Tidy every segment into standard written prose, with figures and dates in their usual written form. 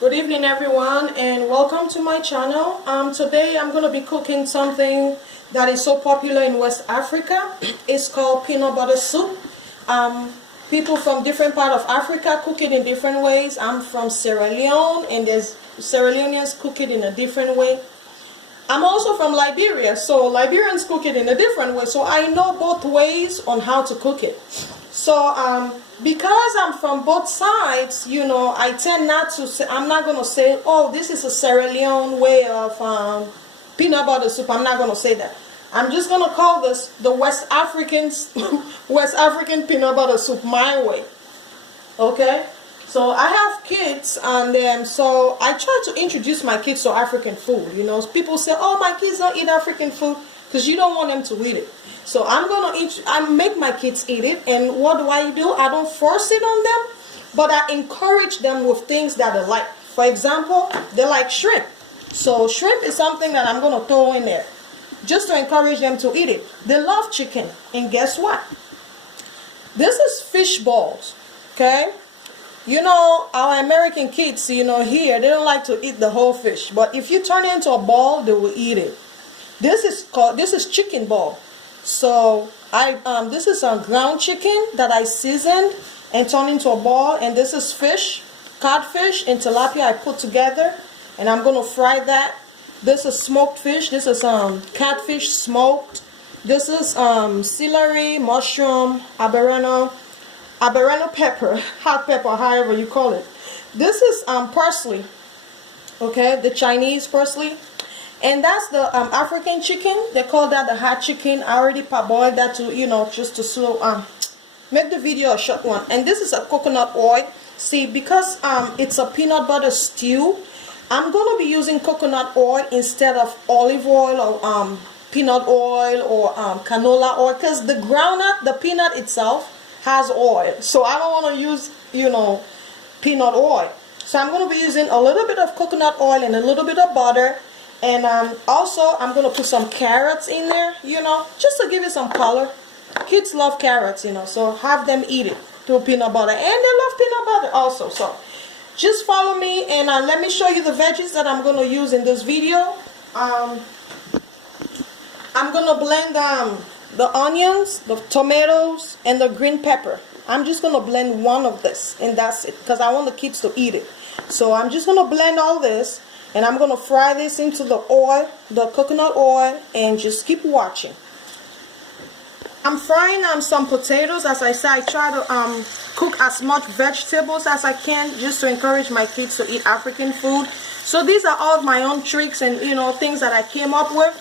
Good evening everyone and welcome to my channel. Today I'm going to be cooking something that is so popular in West Africa. It's called peanut butter soup. People from different part of Africa cook it in different ways. I'm from Sierra Leone and there's Sierra Leoneans cook it in a different way. I'm also from Liberia, so Liberians cook it in a different way. So I know both ways on how to cook it. So because I'm from both sides, you know, I tend not to say, I'm not going to say, oh, this is a Sierra Leone way of peanut butter soup. I'm not going to say that. I'm just going to call this the West African peanut butter soup my way. Okay? So I have kids, and so I try to introduce my kids to African food. You know, people say, oh, my kids don't eat African food because you don't want them to eat it. So I make my kids eat it, and what do? I don't force it on them, but I encourage them with things that they like. For example, they like shrimp. So shrimp is something that I'm going to throw in there just to encourage them to eat it. They love chicken, and guess what? This is fish balls, okay? You know, our American kids, you know, here, they don't like to eat the whole fish, but if you turn it into a ball, they will eat it. This is chicken ball. So this is a ground chicken that I seasoned and turned into a ball, and this is fish, codfish and tilapia I put together, and I'm gonna fry that. This is smoked fish. This is catfish smoked. This is celery, mushroom, habanero pepper, hot pepper, however you call it. This is parsley, okay, the Chinese parsley. And that's the African chicken. They call that the hot chicken. I already parboiled that to, you know, just to slow make the video a short one. And this is a coconut oil. See, because it's a peanut butter stew, I'm gonna be using coconut oil instead of olive oil or peanut oil or canola oil, because the groundnut, the peanut itself has oil. So I don't want to use, you know, peanut oil. So I'm gonna be using a little bit of coconut oil and a little bit of butter. And also, I'm going to put some carrots in there, you know, just to give it some color. Kids love carrots, you know, so have them eat it to peanut butter. And they love peanut butter also. So just follow me and let me show you the veggies that I'm going to use in this video. I'm going to blend the onions, the tomatoes, and the green pepper. I'm just going to blend one of this, and that's it, because I want the kids to eat it. So I'm just going to blend all this. And I'm going to fry this into the oil, the coconut oil, and just keep watching. I'm frying some potatoes. As I said, I try to cook as much vegetables as I can just to encourage my kids to eat African food. So these are all my own tricks and, you know, things that I came up with,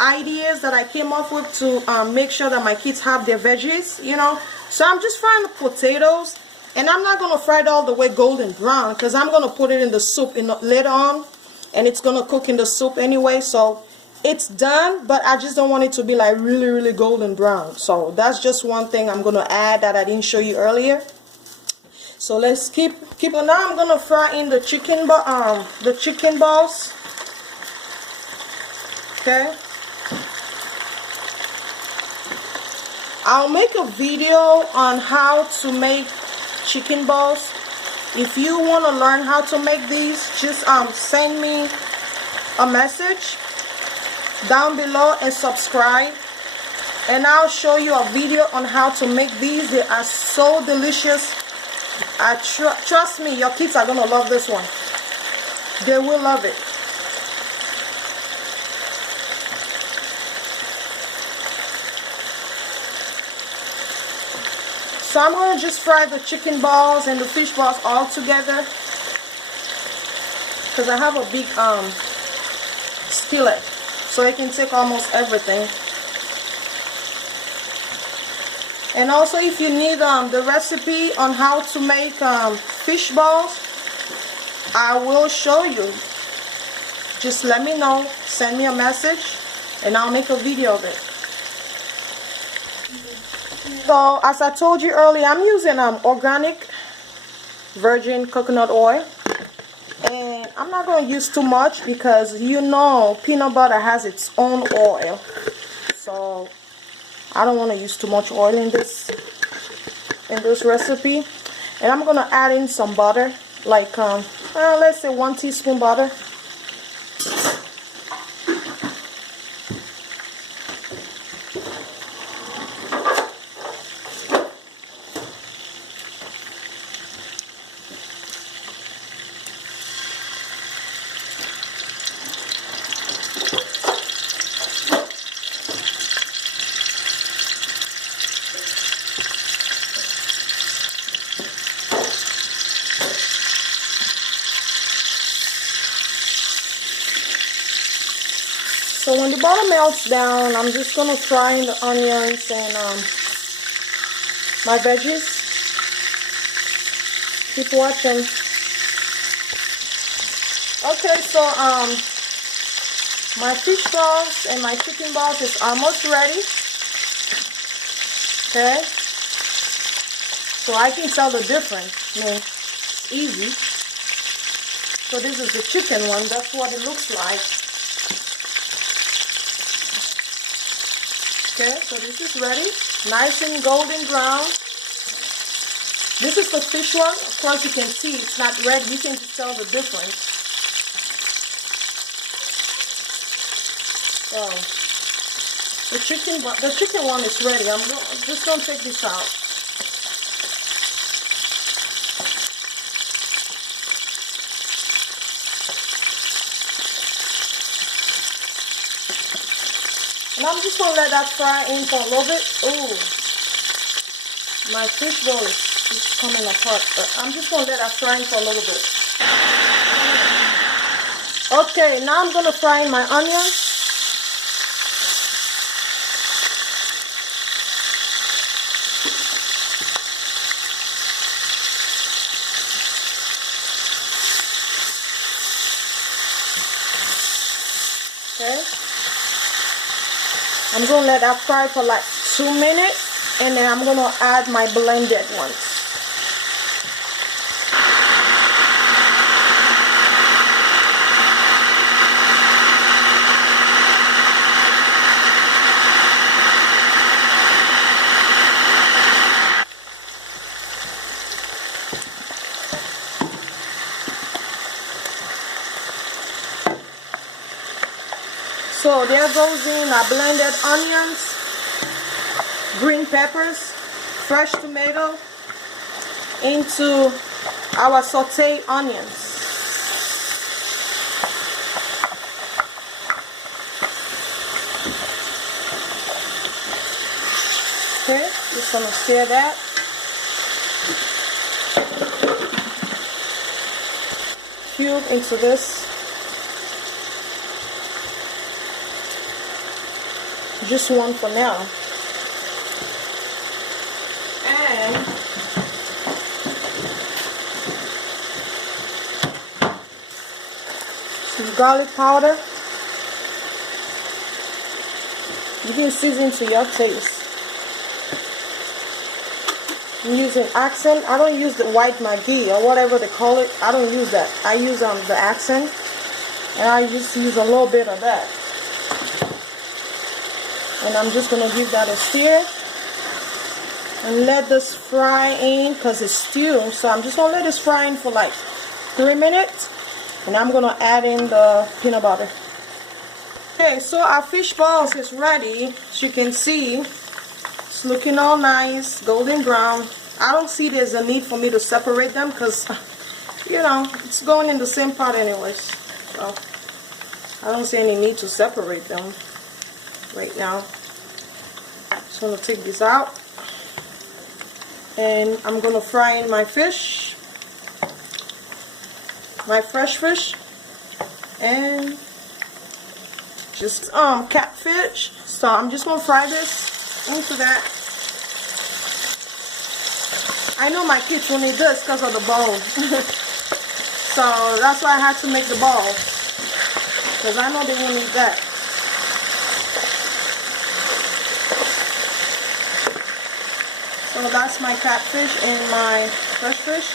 ideas that I came up with to make sure that my kids have their veggies, you know. So I'm just frying the potatoes, and I'm not going to fry it all the way golden brown because I'm going to put it in the soup later on. And it's gonna cook in the soup anyway, so it's done, but I just don't want it to be like really golden brown. So that's just one thing I'm gonna add that I didn't show you earlier. So let's keep on. Now I'm gonna fry in the chicken balls. Okay, I'll make a video on how to make chicken balls. If you want to learn how to make these, just send me a message down below and subscribe, and I'll show you a video on how to make these. They are so delicious. Trust me, your kids are gonna love this one. They will love it. So I'm going to just fry the chicken balls and the fish balls all together, because I have a big skillet, so it can take almost everything. And also, if you need the recipe on how to make fish balls, I will show you. Just let me know, send me a message, and I'll make a video of it. So, as I told you earlier, I'm using organic virgin coconut oil. And I'm not going to use too much because, you know, peanut butter has its own oil. So, I don't want to use too much oil in this recipe. And I'm going to add in some butter. like let's say 1 teaspoon butter. So when the butter melts down, I'm just gonna fry in the onions and my veggies. Keep watching. Okay, so my fish balls and my chicken balls is almost ready. Okay, so I can tell the difference. I mean, it's easy. So this is the chicken one. That's what it looks like. Okay, so this is ready, nice and golden brown. This is the fish one. Of course, you can see it's not red. You can just tell the difference. So the chicken one is ready. I'm just gonna take this out. And I'm just going to let that fry in for a little bit. Ooh, my fish bowl is coming apart. But I'm just going to let that fry in for a little bit. Okay, now I'm going to fry in my onions. Okay. I'm going to let that fry for like 2 minutes, and then I'm going to add my blended ones. So there goes in our blended onions, green peppers, fresh tomato into our sauteed onions. Okay, just gonna stir that. Cube into this. Just one for now. And some garlic powder. You can season to your taste. I'm using accent. I don't use the white Maggi or whatever they call it. I don't use that. I use the accent, and I just use a little bit of that. And I'm just going to give that a stir and let this fry in because it's stew. So I'm just going to let this fry in for like 3 minutes, and I'm going to add in the peanut butter. Okay, so our fish balls is ready. As you can see, it's looking all nice, golden brown. I don't see there's a need for me to separate them because, you know, it's going in the same pot anyways. So I don't see any need to separate them right now. Just want to take this out, and I'm going to fry in my fish, my fresh fish, and just catfish. So I'm just going to fry this into that. I know my kids will need this because of the bone. So that's why I had to make the ball, because I know they will need that. So that's my catfish and my fresh fish.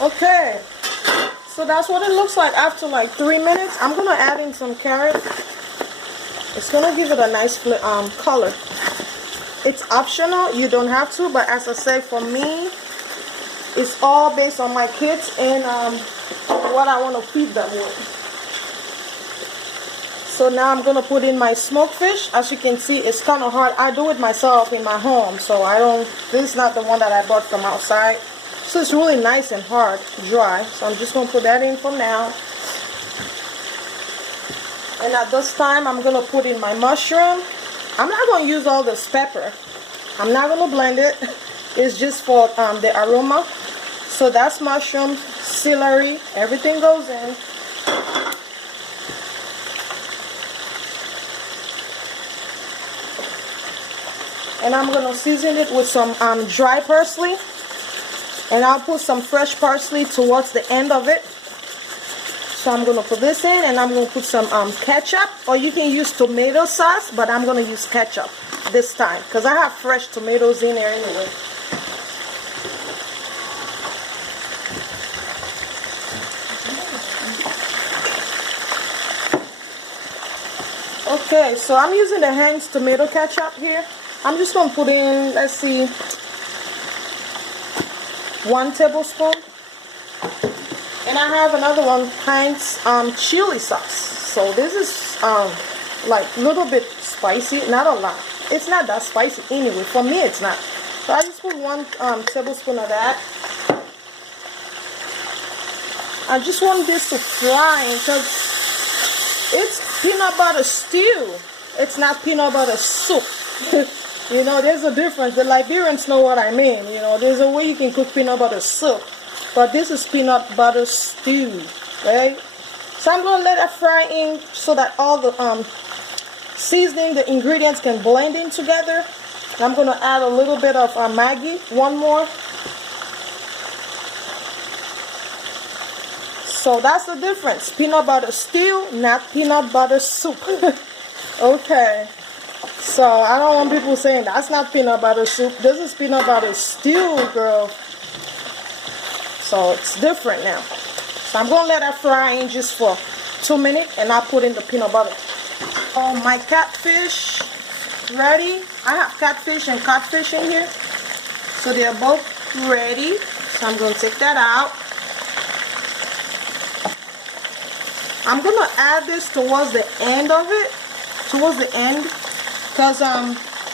Okay, so that's what it looks like after like 3 minutes. I'm gonna add in some carrot. It's gonna give it a nice color. It's optional, you don't have to, but as I said, for me, it's all based on my kids and what I want to feed them with. So now I'm gonna put in my smoked fish. As you can see, it's kind of hard. I do it myself in my home, so I don't, this is not the one that I bought from outside. So it's really nice and hard, dry. So I'm just gonna put that in for now. And at this time, I'm gonna put in my mushroom. I'm not gonna use all this pepper. I'm not gonna blend it. It's just for the aroma. So that's mushroom, celery, everything goes in. And I'm gonna season it with some dry parsley. And I'll put some fresh parsley towards the end of it. So I'm gonna put this in, and I'm gonna put some ketchup, or you can use tomato sauce, but I'm gonna use ketchup this time because I have fresh tomatoes in there anyway. Okay, so I'm using the Heinz tomato ketchup here. I'm just gonna put in, let's see, 1 tablespoon. And I have another one, Heinz chili sauce. So this is like a little bit spicy, not a lot. It's not that spicy anyway. For me, it's not. So I just put 1 tablespoon of that. I just want this to fry because it's peanut butter stew. It's not peanut butter soup. You know, there's a difference. The Liberians know what I mean. You know, there's a way you can cook peanut butter soup. But this is peanut butter stew, right? So I'm going to let it fry in so that all the seasoning, the ingredients can blend in together. And I'm going to add a little bit of Maggi, 1 more. So that's the difference. Peanut butter stew, not peanut butter soup. Okay. So I don't want people saying that's not peanut butter soup. This is peanut butter stew, girl. So it's different now. So I'm going to let that fry in just for 2 minutes, and I'll put in the peanut butter. Oh, my catfish ready. I have catfish and codfish in here. So they're both ready. So I'm going to take that out. I'm going to add this towards the end of it. Towards the end. Because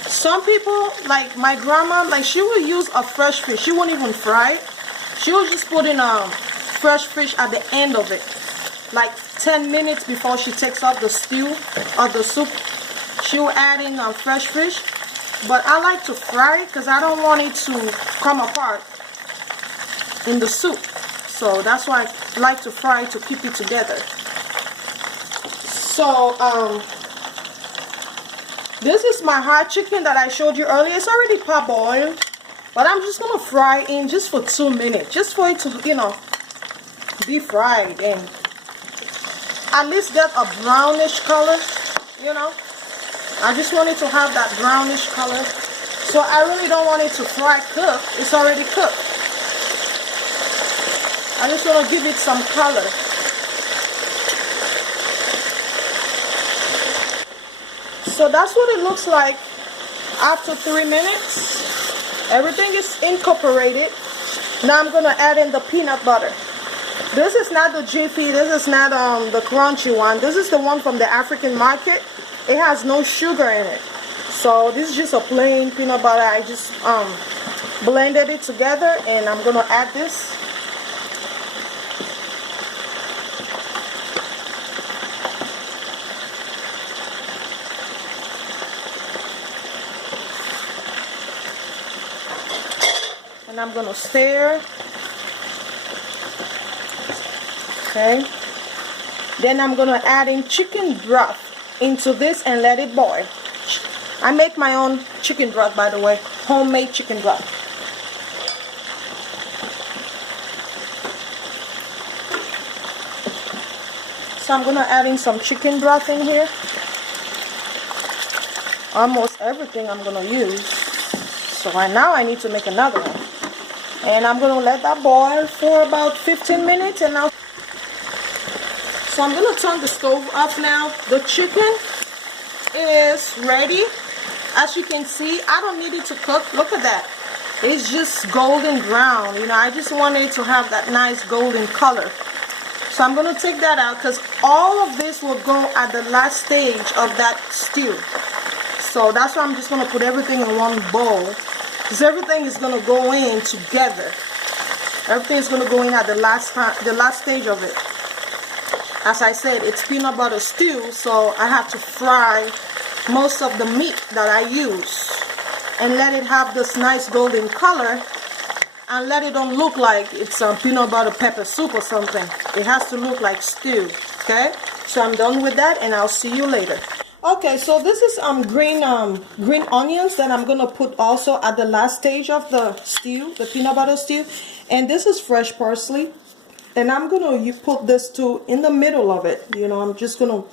some people, like my grandma, like she will use a fresh fish. She won't even fry it. She will just put in fresh fish at the end of it. Like 10 minutes before she takes out the stew or the soup. She will add in fresh fish. But I like to fry it because I don't want it to come apart in the soup. So that's why I like to fry it to keep it together. So this is my hot chicken that I showed you earlier. It's already parboiled. But I'm just going to fry in just for 2 minutes. Just for it to, you know, be fried and at least get a brownish color, you know. I just want it to have that brownish color. So I really don't want it to fry cook. It's already cooked. I just want to give it some color. So that's what it looks like after 3 minutes. Everything is incorporated. Now I'm going to add in the peanut butter. This is not the Jiffy. This is not the crunchy one. This is the one from the African market. It has no sugar in it. So this is just a plain peanut butter. I just blended it together, and I'm going to add this. And I'm going to stir. Okay. Then I'm going to add in chicken broth into this and let it boil. I make my own chicken broth, by the way. Homemade chicken broth. So I'm going to add in some chicken broth in here. Almost everything I'm going to use. So right now I need to make another one. And I'm going to let that boil for about 15 minutes. And so I'm going to turn the stove off now. The chicken is ready. As you can see, I don't need it to cook. Look at that. It's just golden brown. You know, I just want it to have that nice golden color. So I'm going to take that out because all of this will go at the last stage of that stew. So that's why I'm just going to put everything in one bowl, because everything is going to go in together. Everything is going to go in at the last stage of it. As I said, it's peanut butter stew, so I have to fry most of the meat that I use and let it have this nice golden color, and let it don't look like it's peanut butter pepper soup or something. It has to look like stew. Okay, so I'm done with that, and I'll see you later. Okay, so this is green onions that I'm gonna put also at the last stage of the stew, the peanut butter stew, and this is fresh parsley, and I'm gonna put this too in the middle of it. You know, I'm just gonna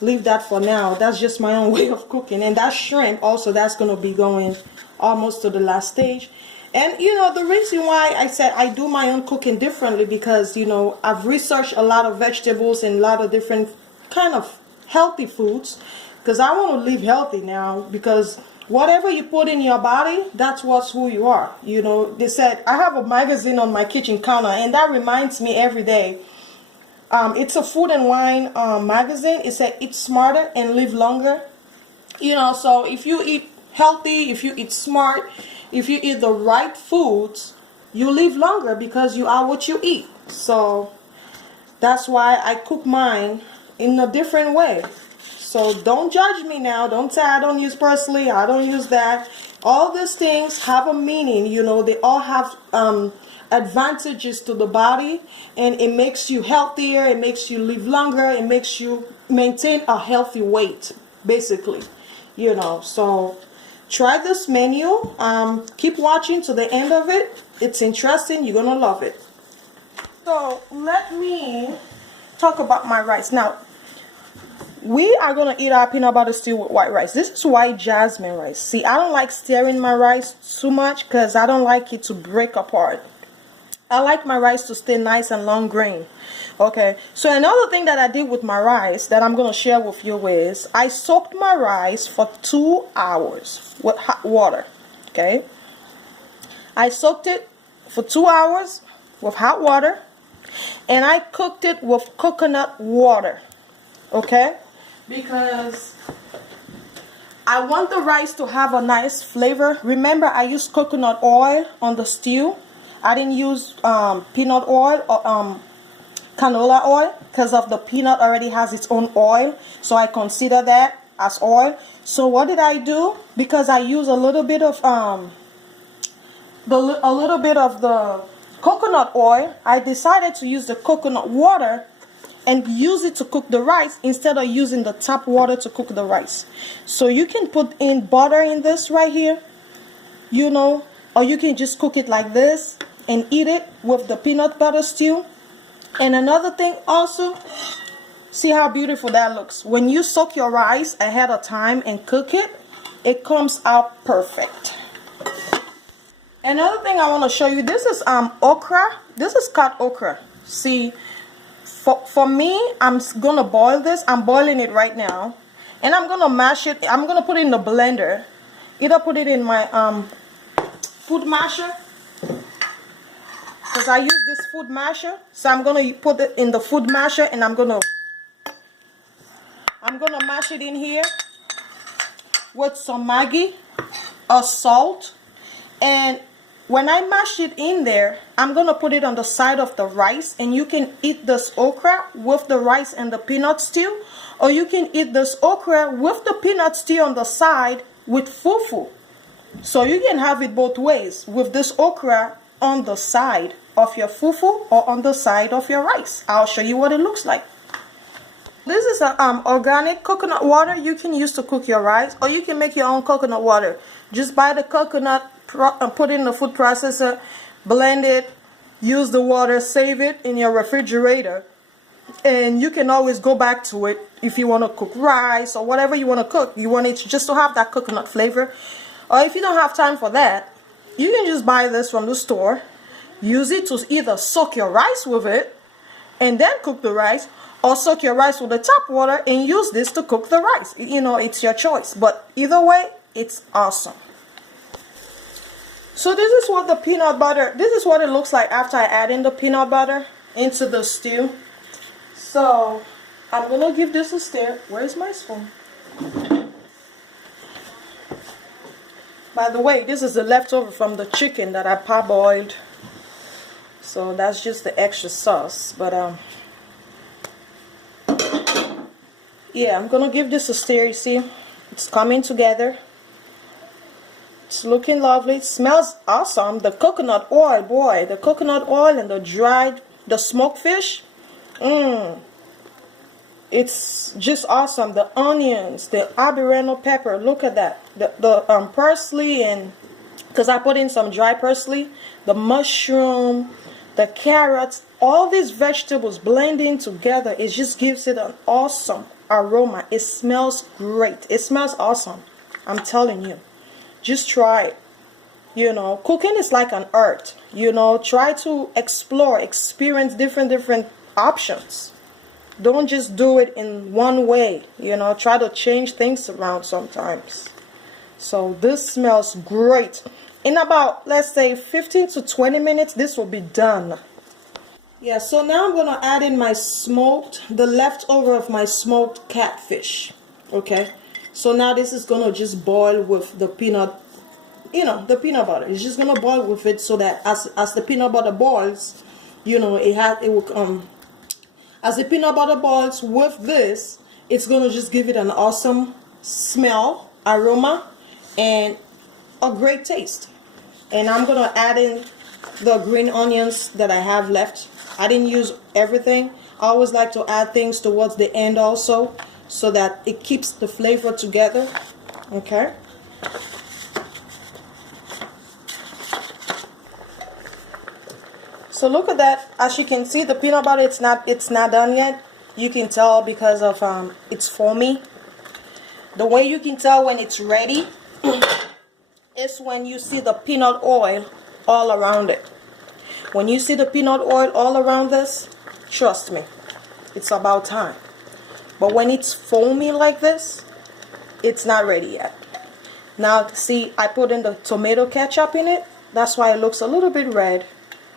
leave that for now. That's just my own way of cooking. And that shrimp also, that's gonna be going almost to the last stage. And you know, the reason why I said I do my own cooking differently, because you know, I've researched a lot of vegetables and a lot of different kind of healthy foods, because I want to live healthy now, because whatever you put in your body, that's who you are. You know, they said, I have a magazine on my kitchen counter, and that reminds me every day. It's a food and wine magazine. It said, eat smarter and live longer. You know, so if you eat healthy, if you eat smart, if you eat the right foods, you live longer, because you are what you eat. So that's why I cook mine in a different way. So don't judge me now. Don't say I don't use parsley, I don't use that. All these things have a meaning. You know, they all have advantages to the body, and it makes you healthier, it makes you live longer, it makes you maintain a healthy weight, basically. You know, so try this menu. Keep watching to the end of it. It's interesting. You're gonna love it. So let me talk about my rice now. We are going to eat our peanut butter stew with white rice. This is white jasmine rice. See, I don't like stirring my rice too much, because I don't like it to break apart. I like my rice to stay nice and long grain. Okay, so another thing that I did with my rice that I'm going to share with you is I soaked my rice for 2 hours with hot water. Okay, I soaked it for 2 hours with hot water, and I cooked it with coconut water. Okay, because I want the rice to have a nice flavor. Remember, I used coconut oil on the stew. I didn't use peanut oil or canola oil, because of the peanut already has its own oil, so I consider that as oil. So what did I do? Because I use a little bit of the coconut oil, I decided to use the coconut water and use it to cook the rice instead of using the tap water to cook the rice. So you can put in butter in this right here, you know, or you can just cook it like this and eat it with the peanut butter stew. And another thing also, see how beautiful that looks. When you soak your rice ahead of time and cook it, it comes out perfect. Another thing I want to show you, this is okra. This is cut okra. See, for me, I'm gonna boil this. I'm boiling it right now, and I'm gonna mash it. I'm gonna put it in the blender. Either put it in my food masher, because I use this food masher. So I'm gonna put it in the food masher, and I'm gonna mash it in here with some Maggi or salt. And when I mash it in there, I'm going to put it on the side of the rice, and you can eat this okra with the rice and the peanut stew, or you can eat this okra with the peanut stew on the side with fufu. So you can have it both ways, with this okra on the side of your fufu or on the side of your rice. I'll show you what it looks like. This is organic coconut water you can use to cook your rice, or you can make your own coconut water. Just buy the coconut, put it in the food processor, blend it, use the water, save it in your refrigerator, and you can always go back to it if you want to cook rice or whatever you want to cook. You want it just to have that coconut flavor. Or if you don't have time for that, you can just buy this from the store, use it to either soak your rice with it and then cook the rice, or soak your rice with the tap water and use this to cook the rice. You know, it's your choice, but either way, It's awesome. So this is what the peanut butter, this is what it looks like after I add in the peanut butter into the stew. So I'm gonna give this a stir. Where's my spoon? By the way, this is the leftover from the chicken that I parboiled. So that's just the extra sauce. But yeah, I'm gonna give this a stir. You see, it's coming together. It's looking lovely. It smells awesome. The coconut oil, boy, the coconut oil and the smoked fish. It's just awesome. The onions, the habanero pepper. Look at that. The parsley, and because I put in some dry parsley, the mushroom, the carrots, all these vegetables blending together. It just gives it an awesome aroma. It smells great. It smells awesome. I'm telling you. Just try it. You know, cooking is like an art. You know, try to explore, experience different options. Don't just do it in one way. You know, try to change things around sometimes. So this smells great. In about, let's say, 15 to 20 minutes, this will be done. Yeah, so now I'm going to add in the leftover of my smoked catfish. Okay. So now this is going to just boil with the peanut, you know, the peanut butter. It's just going to boil with it so that as the peanut butter boils, you know, as the peanut butter boils with this, it's going to just give it an awesome smell, aroma, and a great taste. And I'm going to add in the green onions that I have left. I didn't use everything. I always like to add things towards the end also, so that it keeps the flavor together. Okay. So look at that. As you can see, the peanut butter, it's not done yet. You can tell because of it's foamy. The way you can tell when it's ready is when you see the peanut oil all around it. When you see the peanut oil all around this, trust me, it's about time. But when it's foamy like this, it's not ready yet. Now, see, I put in the tomato ketchup in it. That's why it looks a little bit red.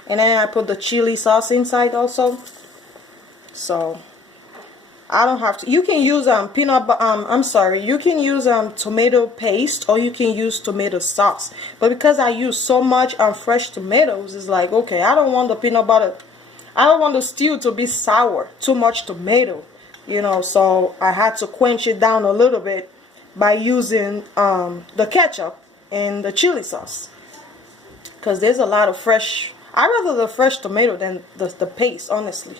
And then I put the chili sauce inside also. So, I don't have to. You can use you can use tomato paste, or you can use tomato sauce. But because I use so much fresh tomatoes, it's like, okay, I don't want the peanut butter. I don't want the stew to be sour. Too much tomato. You know, so I had to quench it down a little bit by using the ketchup and the chili sauce, because there's a lot of fresh. I rather the fresh tomato than the paste, honestly.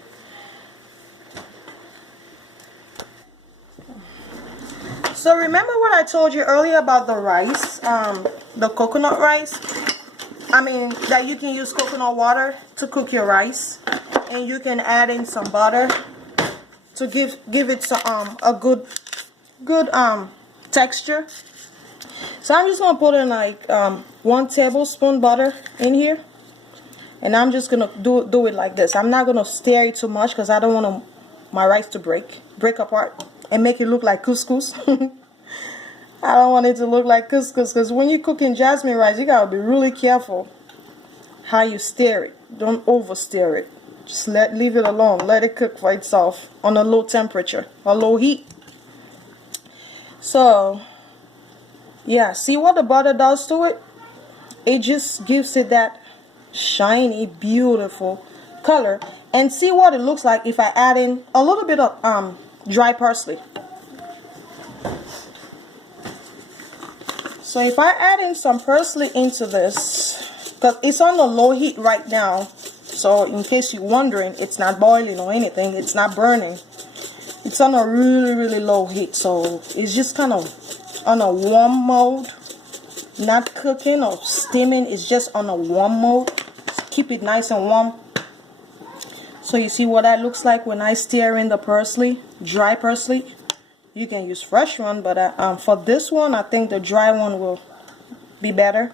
So remember what I told you earlier about the rice, the coconut rice. I mean that you can use coconut water to cook your rice, and you can add in some butter to give it some a good texture. So I'm just gonna put in like 1 tablespoon butter in here, and I'm just gonna do it like this. I'm not gonna stir it too much because I don't want my rice to break apart and make it look like couscous. I don't want it to look like couscous, because when you're cooking jasmine rice, you gotta be really careful how you stir it. Don't over stir it. Just leave it alone. Let it cook for itself on a low temperature or low heat. So yeah, see what the butter does to it? It just gives it that shiny, beautiful color. And see what it looks like if I add in a little bit of dry parsley. So if I add in some parsley into this, because it's on a low heat right now, so in case you're wondering, it's not boiling or anything, it's not burning. It's on a really low heat, so it's just kind of on a warm mode, not cooking or steaming. It's just on a warm mode. Keep it nice and warm. So you see what that looks like when I stir in the parsley, dry parsley. You can use fresh one, but for this one, I think the dry one will be better.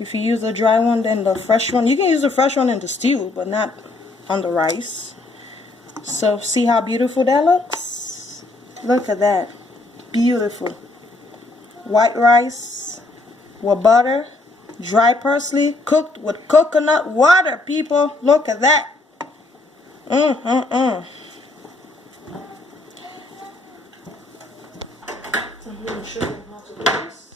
If you use the dry one, then the fresh one, you can use the fresh one in the stew, but not on the rice. So see how beautiful that looks? Look at that. Beautiful. white rice with butter, dry parsley, cooked with coconut water, people. Look at that. Some little sugar how to do this.